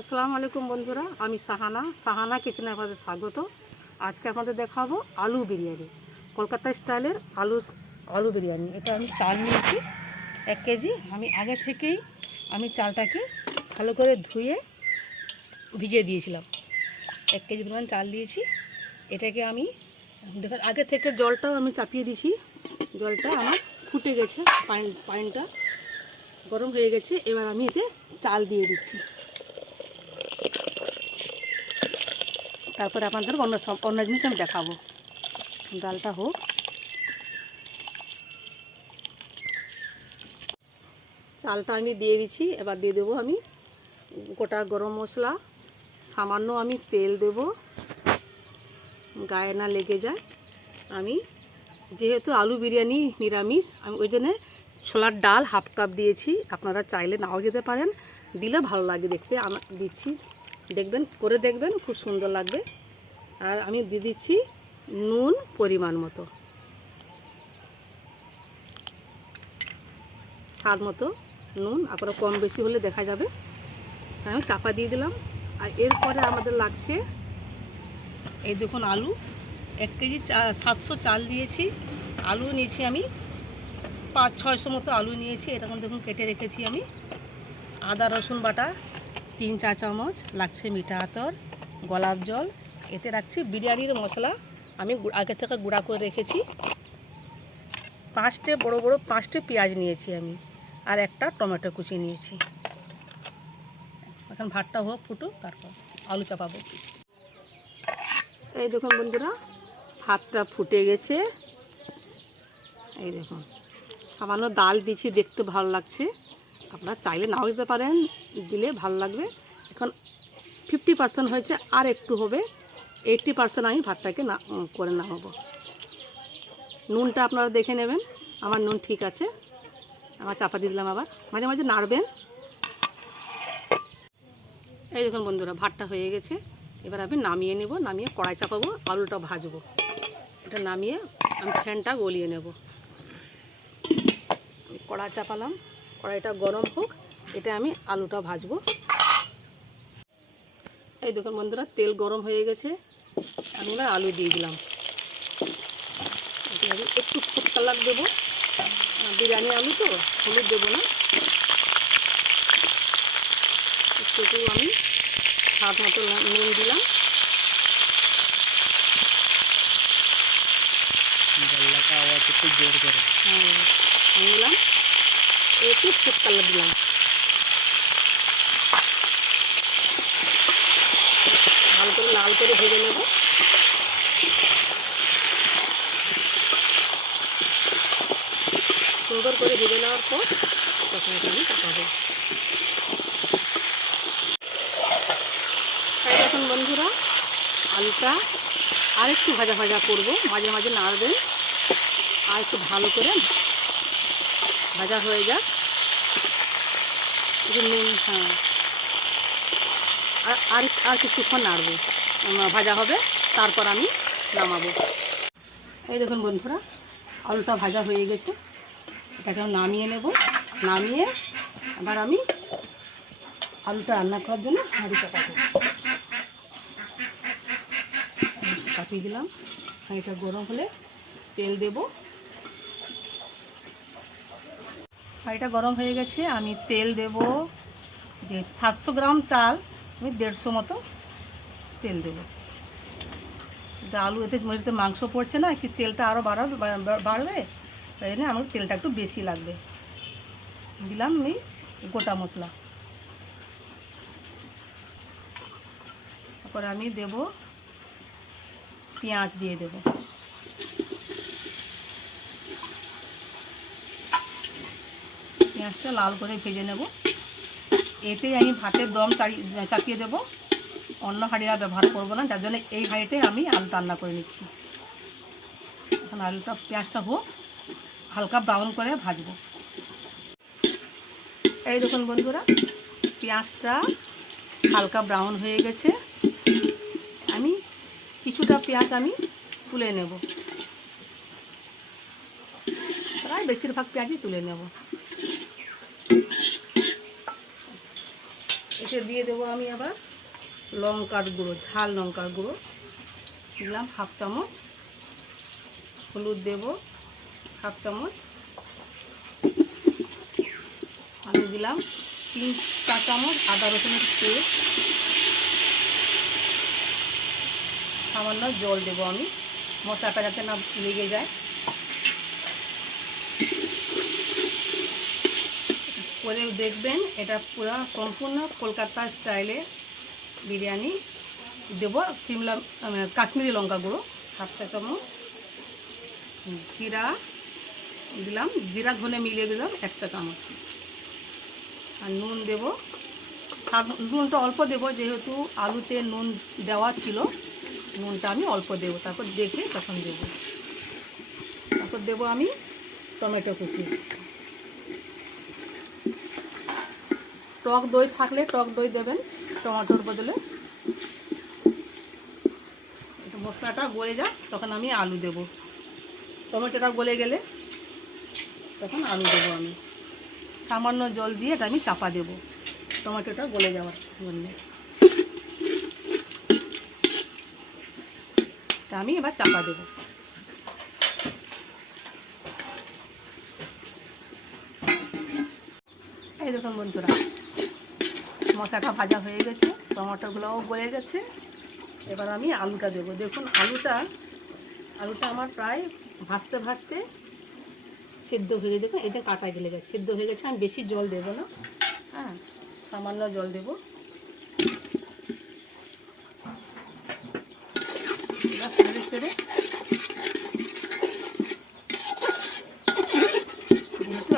আসসালামু আলাইকুম বন্ধুরা, আমি সাহানা কিচেনে আপনাদের স্বাগত। আজকে আপনাদের দেখাবো আলু বিরিয়ানি, কলকাতা স্টাইলের আলু বিরিয়ানি। এটা আমি চাল নিয়েছি 1 কেজি। আমি আগে থেকেই চালটাকে ভালো করে ধুয়ে ভিজিয়ে দিয়েছিলাম। 1 কেজি পরিমাণ চাল দিয়েছি। এটাকে আমি দেখুন আগে থেকে জলটাও আমি চাপিয়ে দিয়েছি। জলটা আমার ফুটে গেছে, পানিটা গরম হয়ে গেছে। এবার আমি এতে চাল দিয়ে দিচ্ছি। তারপরে আপনাদের অন্য জিনিস আমি দেখাবো। ডালটা হোক। চালটা আমি দিয়ে দিচ্ছি। এবার দিয়ে দেবো আমি গোটা গরম মশলা, সামান্য আমি তেল দেব, গায়ে না লেগে যায়। আমি যেহেতু আলু বিরিয়ানি নিরামিষ, আমি ওই জন্যে ছোলার ডাল 1/2 কাপ দিয়েছি। আপনারা চাইলে নাও যেতে পারেন, দিলে ভালো লাগে দেখতে। আমি দিচ্ছি, দেখবেন খুব সুন্দর লাগবে। আর আমি দিয়ে দিচ্ছি নুন পরিমাণ মতো, স্বাদ মতো নুন। আপনারা কম বেশি হলে দেখা যাবে। আমি চাপা দিয়ে দিলাম। আর এরপরে আমাদের লাগছে, এই দেখুন আলু 1 কেজি 700 চাল দিয়েছি। আলু নিয়েছি আমি 500-600 মতো আলু নিয়েছি। এরকম দেখুন কেটে রেখেছি আমি। আদা রসুন বাটা 3 চা চামচ লাগছে, মিঠা আতর, গোলাপ জল। এতে রাখছি বিরিয়ানির মশলা, আমি আগে থেকে গুঁড়া করে রেখেছি। 5টে বড় 5টে পেঁয়াজ নিয়েছি আমি, আর একটা টমেটো কুচি নিয়েছি। এখন ভাতটা হোক, ফুটুক, তারপর আলু চাপাবো। এই দেখুন বন্ধুরা, ভাতটা ফুটে গেছে। এই দেখুন সামান্য ডাল দিয়েছি, দেখতে ভালো লাগছে। আপনারা চাইলে নাও দিতে পারেন, দিলে ভালো লাগবে। এখন 50% হয়েছে, আর একটু হবে। 80% আমি ভাতটাকে করে নামাবো। নুনটা আপনারা দেখে নেবেন, আমার নুন ঠিক আছে। আমার চাপা দিয়ে দিলাম। আবার মাঝে মাঝে নাড়বেন। এই দেখুন বন্ধুরা, ভাতটা হয়ে গেছে। এবার আমি নামিয়ে নেব। নামিয়ে কড়াই চাপাবো, আলুটা ভাজবো। এটা নামিয়ে আমি ফ্যানটা গলিয়ে নেব। কড়াই চাপালাম, কড়াইটা গরম হোক। এটা আমি আলুটা ভাজবো। এই দেখুন বন্ধুরা, তেল গরম হয়ে গেছে। আমি এবার আলু দিয়ে দিলাম। একটু ফুড কালার দেবো, বিরিয়ানি আলু তো, হলুদ দেবো না। একটু আমি স্বাদ মতো নুন দিলাম। একটু জোর করে দিলাম। একটু ফুড কালার দিলাম। ভালো করে লাল করে ভেজে নেব। সুন্দর করে ভেজে নেওয়ার পর তরকারিটা আমি চাপাবো। তাই দেখুন বন্ধুরা, আলুটা আর একটু ভাজা ভাজা করবো। মাঝে মাঝে নাড়বেন, আর একটু ভালো করে ভাজা হয়ে যাক। নুন, হ্যাঁ, আর কিছুক্ষণ নাড়বো, ভাজা হবে, তারপর আমি নামাবো। এই দেখুন বন্ধুরা, আলুটা ভাজা হয়ে গেছে। এটাকে আমি নামিয়ে নেব। নামিয়ে আবার আমি আলুটা রান্না করার জন্য হাঁড়ি চাপাবো। চাপিয়ে দিলাম। হাঁড়িটা গরম হলে তেল দেব। হাঁড়িটা গরম হয়ে গেছে, আমি তেল দেব। যে 700 গ্রাম চাল, আমি 150 মতো তেল দেবো। আলু এতে মাংস পড়ছে না, কি তেলটা আরও বাড়বে। তাই জন্য আমার তেলটা একটু বেশি লাগবে। দিলাম আমি গোটা মশলা। তারপরে আমি দেব পেঁয়াজ দিয়ে দেব। পেঁয়াজটা লাল করে ভেজে নেব। এতেই আমি ভাতের দম চাপিয়ে দেব। অন্য হাঁড়ি আর ব্যবহার করবো না, যার জন্য এই হাঁড়িতে আমি আলু রান্না করে নিচ্ছি। এখন আলুটা, পেঁয়াজটা হোক, হালকা ব্রাউন করে ভাজবো। এই দেখুন বন্ধুরা, পেঁয়াজটা হালকা ব্রাউন হয়ে গেছে। আমি কিছুটা পেঁয়াজ আমি তুলে নেব, প্রায় বেশিরভাগ পেঁয়াজই তুলে নেব। এতে দিয়ে দেবো আমি আবার লঙ্কার গুঁড়ো, ঝাল লঙ্কার গুঁড়ো দিলাম 1/2 চামচ, হলুদ দেব 1/2 চামচ, আমি দিলাম 3-4 চামচ আদা রসুনের পেস্ট, সামান্য জল দেবো আমি, মশলাটা যাতে না লেগে যায়। করে দেখবেন এটা পুরো সম্পূর্ণ কলকাতা স্টাইলে বিরিয়ানি। দেবো সিমলা কাশ্মীরি লঙ্কা গুঁড়ো 1/2 চা চামচ, জিরা দিলাম, জিরা ধনে মিলিয়ে দিলাম 1 চা চামচ, আর নুন দেব, নুনটা অল্প দেবো যেহেতু আলুতে নুন দেওয়া ছিল, নুনটা আমি অল্প দেবো, তারপর দেখে তখন দেবো। তারপর দেবো আমি টমেটো কুচি, টক দই থাকলে টক দই দেবেন টমেটোর বদলে। মশলাটা গলে যাক তখন আমি আলু দেব, টমেটোটা গলে গেলে তখন আলু দেবো আমি। সামান্য জল দিয়ে এটা আমি চাপা দেব টমেটোটা গলে যাওয়ার জন্য। এটা আমি এবার চাপা দেব। এই দেখুন বন্ধুরা, মশলাটা ভাজা হয়ে গেছে, টমেটোগুলোও গলে গেছে। এবার আমি আলুটা দেবো। দেখুন আলুটা আমার প্রায় ভাজতে ভাজতে সেদ্ধ হয়ে গেছে। দেখুন এটা কাটা গেলে গেছে, সেদ্ধ হয়ে গেছে। আমি বেশি জল দেবো না, হ্যাঁ সামান্য জল দেবো। যেহেতু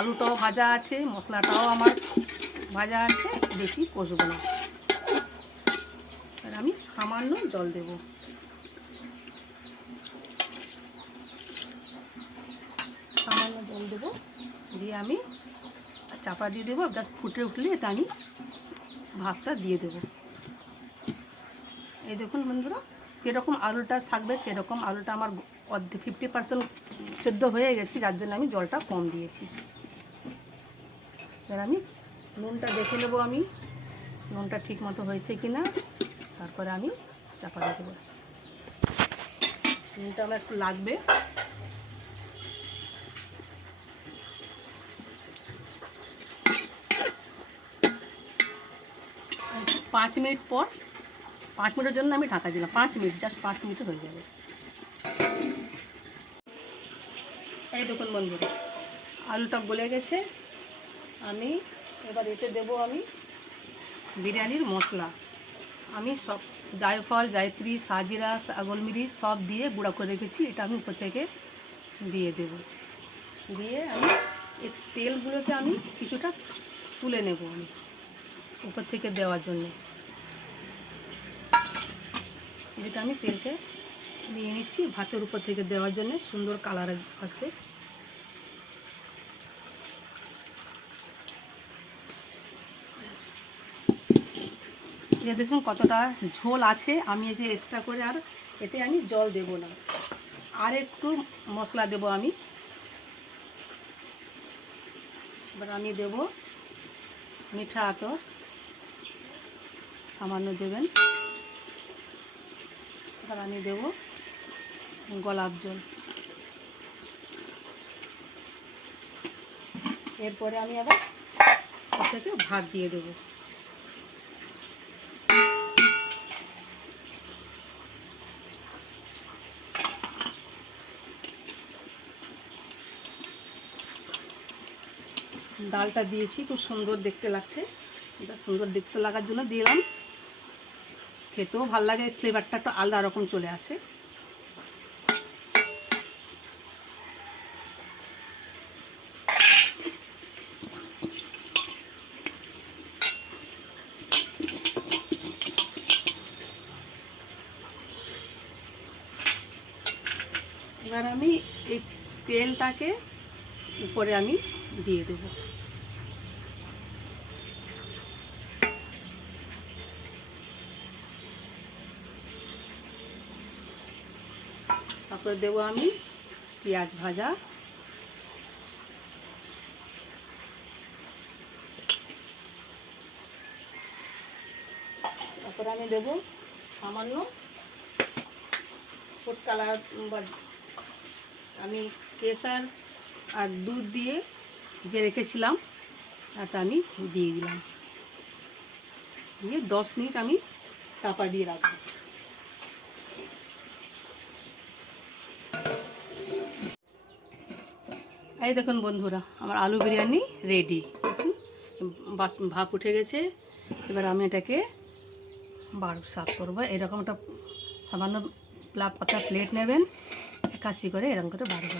আলুটাও ভাজা আছে, মশলাটাও আমার ভাজা আছে, বেশি কষবো না। আর আমি সামান্য জল দেব। সামান্য জল দেবো, দিয়ে আমি চাপা দিয়ে দেবো। জাস্ট ফুটে উঠলে এটা আমি ভাতটা দিয়ে দেবো। এই দেখুন বন্ধুরা, যেরকম আলুটা থাকবে সেরকম আলুটা আমার অর্ধেক 50% সেদ্ধ হয়ে গেছে, যার জন্য আমি জলটা কম দিয়েছি। এবার আমি নুনটা দেখে নেবো, আমি নুনটা ঠিক মতো হয়েছে কি না, তারপরে আমি চাপা দিয়ে দেবো। নুনটা আমার একটু লাগবে। 5 মিনিট পর, 5 মিনিটের জন্য আমি ঢাকা দিলাম। 5 মিনিট, জাস্ট 5 মিনিটে হয়ে যাবে। এই দেখুন বন্ধুরা, আলুটা গলে গেছে। আমি এবার এতে দেবো আমি বিরিয়ানির মশলা। আমি সব জায়ফল, জায়ত্রী, সাজিরা, গোলমরিচ সব দিয়ে গুঁড়া করে রেখেছি, এটা আমি উপর থেকে দিয়ে দেব। দিয়ে আমি এই তেলগুলোকে আমি কিছুটা তুলে নেব আমি উপর থেকে দেওয়ার জন্য। যেটা আমি তেলকে নিয়ে নিচ্ছি ভাতের উপর থেকে দেওয়ার জন্য, সুন্দর কালার আসবে। দেখুন কতটা ঝোল আছে। আমি এতে এক্সট্রা করে আর এতে আমি জল দেব না, আর একটু মশলা দেব আমি। এবার আমি দেব মিঠা আতর, সামান্য দেবেন। এবার আমি দেব গোলাপ জল। এরপরে আমি আবার থেকে ভাত দিয়ে দেবো। ডালটা দিয়েছি, খুব সুন্দর দেখতে লাগছে। এটা সুন্দর দেখতে লাগার জন্য দিলাম, খেতেও ভালো লাগে, ফ্লেভারটা একটু আলাদা রকম চলে আসে। এবার আমি এই তেলটাকে উপরে আমি দিয়ে দেব। তারপরে দেবো আমি পেঁয়াজ ভাজা, তারপরে আমি দেবো সামান্য ফুড কালার, বা আমি কেশর আর দুধ দিয়ে যে রেখেছিলাম এটা আমি দিয়ে দিলাম, দিয়ে 10 মিনিট আমি চাপা দিয়ে রাখবো। এই দেখুন বন্ধুরা, আমার আলু বিরিয়ানি রেডি। দেখুন ভাপ উঠে গেছে। এবার আমি এটাকে সার্ভ করবো। এরকম একটা সামান্য পাতা প্লেট নেবেন, একাশি করে এরকম করে বাড়বে।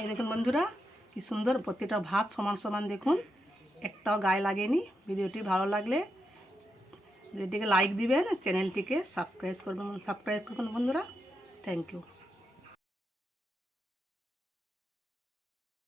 এই দেখুন বন্ধুরা, কি সুন্দর প্রত্যেকটা ভাত সমান সমান দেখুন, একটাও গায়ে লাগেনি। ভিডিওটি ভালো লাগলে ভিডিওটিকে লাইক দিবেন, চ্যানেলটিকে সাবস্ক্রাইব করবেন বন্ধুরা। Thank you.